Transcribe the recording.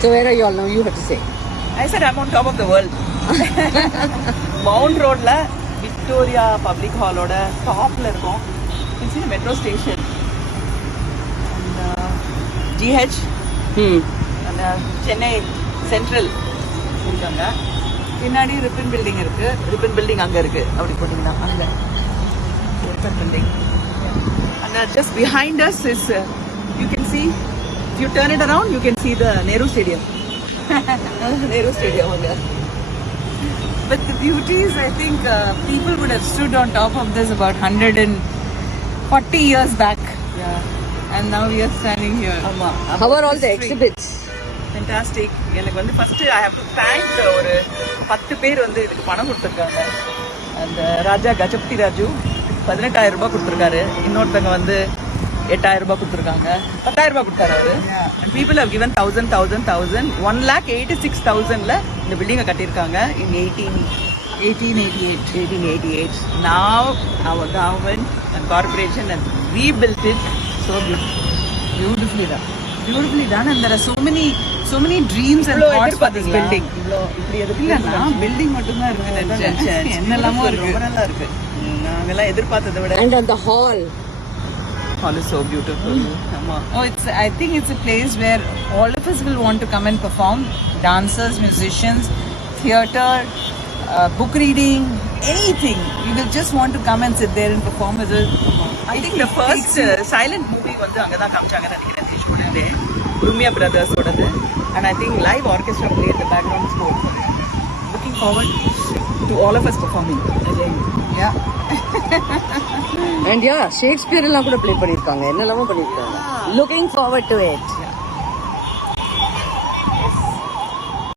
So where are you all now? You have to say. I said I'm on top of the world. Mount Roadல Victoria Public Hallோட டாப்ல இருக்கோம். You see the metro station. And GH and Chennai Central இருக்காங்க. பின்னாடி Ripon building இருக்கு. Ripon building அங்க இருக்கு. அப்படி போனீங்கன்னா அங்க Ripon building. And just behind us is you can see, if you turn it around you can see the Nehru Stadium. Nehru Stadium over there. But the beauty is, I think people would have stood on top of this about 140 years back. Yeah. And now we are standing here. How are all the exhibits? Fantastic. எனக்கு வந்து first I have to thank ஒரு 10 பேர் வந்து இதுக்கு பணம் கொடுத்திருக்காங்க. அந்த ராஜா கஜபதி ராஜு 18000 ரூபாய் கொடுத்திருக்காரு. இன்னொருத்தங்க வந்து 8000 ரூபாய் கொடுத்திருக்காங்க. 10000 ரூபாய் கொடுத்தாரு அவரு. And people have given 1000 1,86,000ல இந்த பில்டிங்கை கட்டியிருக்காங்க in 1888. Now our government and corporation have rebuilt it so beautifully done, and there are so many dreams and thoughts for this building. இப்படி எதுக்குன்னா பில்டிங் மட்டும் தான் இருக்கு நினைச்சேன். என்னெல்லாமோ இருக்கு. ரொம்ப நல்லா இருக்கு. நாங்கெல்லாம் எதிர்பார்த்ததை விட. And on the hall is so beautiful. I think it's a place where all of us will want to come and perform. Dancers, musicians, theatre, book reading, anything. We will just want to come and sit there and perform with it. I think the first silent movie வந்து அங்க தான் காமிச்சாங்க நினைக்கிறேன். they showed it there. Lumia Brothers ஓடது. And I think live orchestra played the background score for it. Looking forward to all of us performing. Yeah. and yeah, Shakespeare எல்லாம் கூட ப்ளே பண்ணிருக்காங்க. என்னெல்லாமோ பண்ணிருக்காங்க. Looking forward to it.